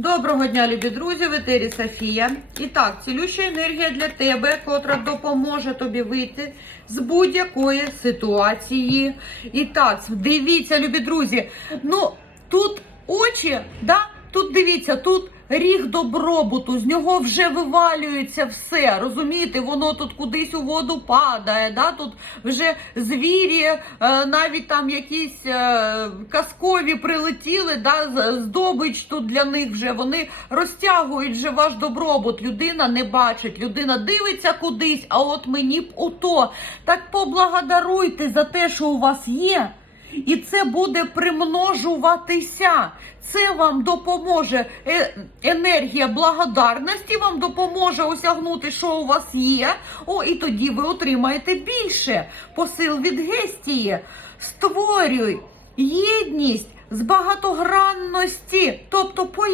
Доброго дня, любі друзі, в етері Софія. І так, цілюща енергія для тебе, котра допоможе тобі вийти з будь-якої ситуації. І так, дивіться, любі друзі. Ну, тут очі, да? Дивіться, тут ріг добробуту, з нього вже вивалюється все. Розумієте, воно тут кудись у воду падає. Да? Тут вже звірі, е, навіть там якісь е, казкові прилетіли, да? здобич тут для них вже вони розтягують вже ваш добробут. Людина не бачить, людина дивиться кудись, а от мені б у то. Так поблагодаруйте за те, що у вас є. І це буде примножуватися. Це вам допоможе е- енергія благодарності, вам допоможе осягнути, що у вас є. О, і тоді ви отримаєте більше. Посил від гестії. Створюй єдність з багатогранності, тобто поєднання.